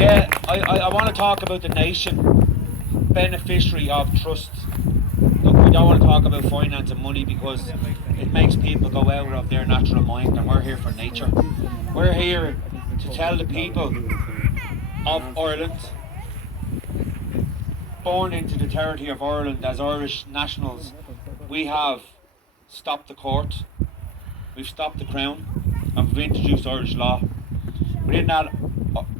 Yeah, I want to talk about the nation, beneficiary of trusts. Look, we don't want to talk about finance and money because it makes people go out of their natural mind, and we're here for nature. We're here to tell the people of Ireland, born into the territory of Ireland as Irish nationals, we have stopped the court, we've stopped the Crown, and we've introduced Irish law. Within that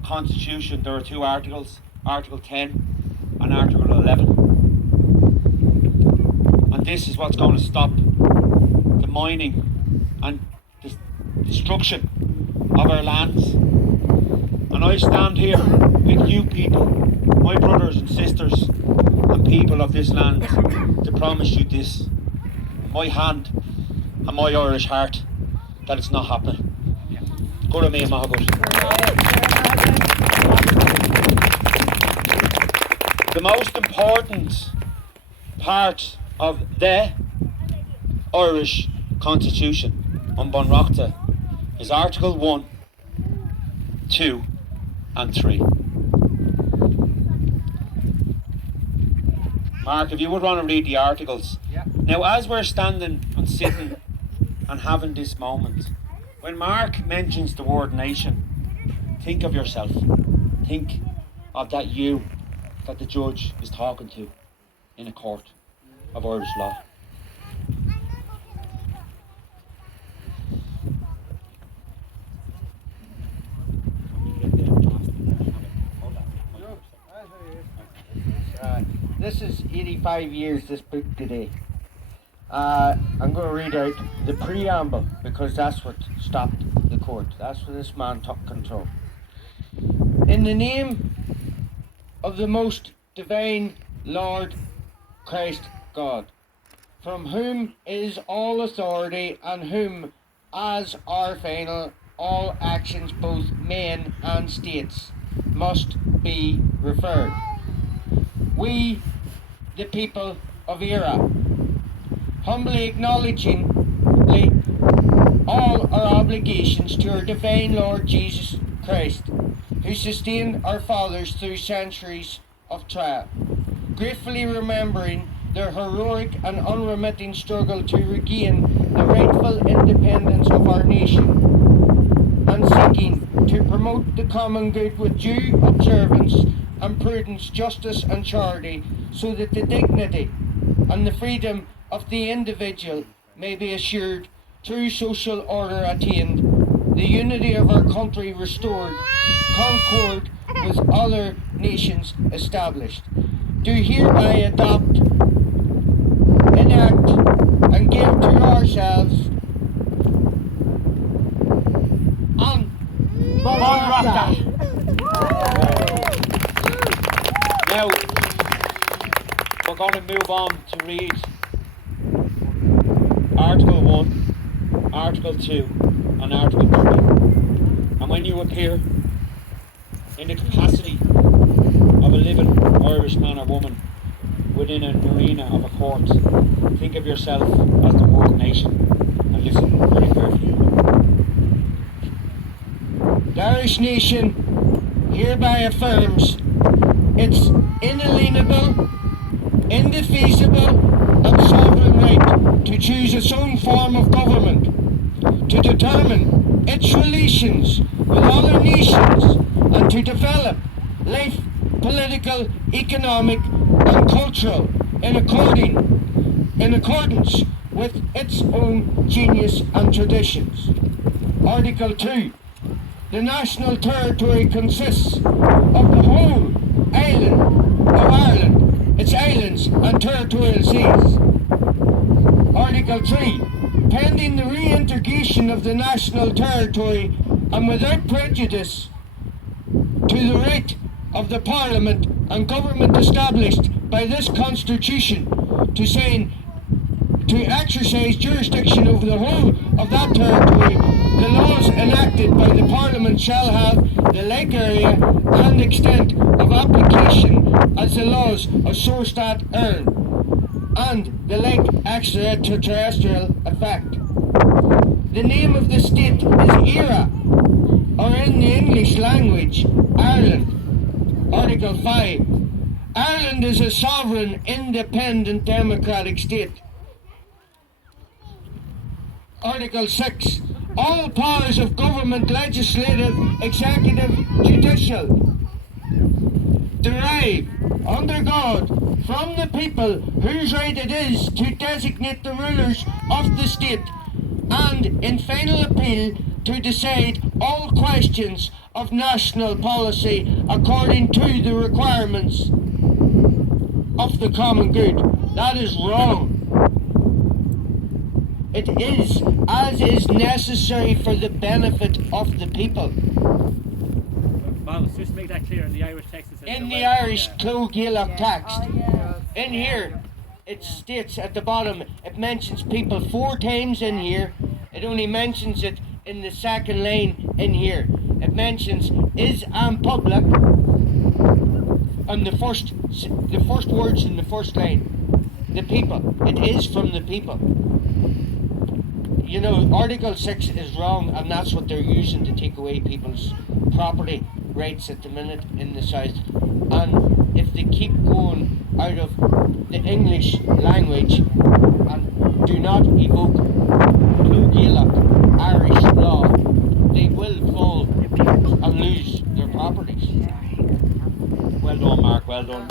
constitution there are two articles, Article 10 and Article 11. And this is what's going to stop the mining and the destruction of our lands. And I stand here with you people, my brothers and sisters and people of this land, to promise you this, my hand and my Irish heart, that it's not happening. Go to me and the most important part of the Irish Constitution on bhunreacta is Article 1, 2 and 3. Mark, if you would want to read the articles. Yeah. Now, as we're standing and sitting and having this moment, when Mark mentions the word nation, think of yourself. Think of that you that the judge is talking to in a court of Irish law. This is 85 years, this book today. I'm going to read out the preamble because that's what stopped the court. That's where this man took control. In the name of the most divine Lord Christ God, from whom is all authority and whom as our final all actions, both men and states, must be referred. We, the people of Era, humbly acknowledging all our obligations to our divine Lord Jesus Christ, who sustained our fathers through centuries of trial, gratefully remembering their heroic and unremitting struggle to regain the rightful independence of our nation, and seeking to promote the common good with due observance and prudence, justice and charity, so that the dignity and the freedom of the individual may be assured, true social order attained, the unity of our country restored, concord with other nations established, do hereby adopt, enact and give to ourselves on bhunreacta. Now, we're going to move on to read Article 1, Article 2 and Article 3. And when you appear in the capacity of a living Irish man or woman within an arena of a court, think of yourself as the word nation and listen very carefully. The Irish nation hereby affirms its inalienable, indefeasible and sovereign right to choose its own form of government, to determine its relations with other nations, and to develop life, political, economic and cultural in accordance with its own genius and traditions. Article 2. The national territory consists of the whole island of Ireland, its islands and territorial seas. Article 3. Pending the reintegration of the national territory and without prejudice to the right of the Parliament and government established by this Constitution to exercise jurisdiction over the whole of that territory, the laws enacted by the Parliament shall have the like area and extent of application as the laws of Sorstadt earn, and the like extraterrestrial effect. The name of the state is Era, or in the English language, Ireland, Article 5. Ireland is a sovereign, independent, democratic state. Article 6. All powers of government, legislative, executive, judicial, derive, under God, from the people whose right it is to designate the rulers of the state, and, in final appeal, to decide all questions of national policy according to the requirements of the common good. That is wrong. It is as is necessary for the benefit of the people. Well, just to make that clear, in the Irish text, In the Irish Clú Gaelach text, in here, it states at the bottom, it mentions people 4 times in here. It only mentions it in the second line in here. It mentions is and public on the first words in the first line. The people. It is from the people. You know, Article 6 is wrong, and that's what they're using to take away people's property rights at the minute in the south. And if they keep going out of the English language and do not evoke Clú Gaelach Irish law, they will fall and lose their properties. Well done, Mark, well done.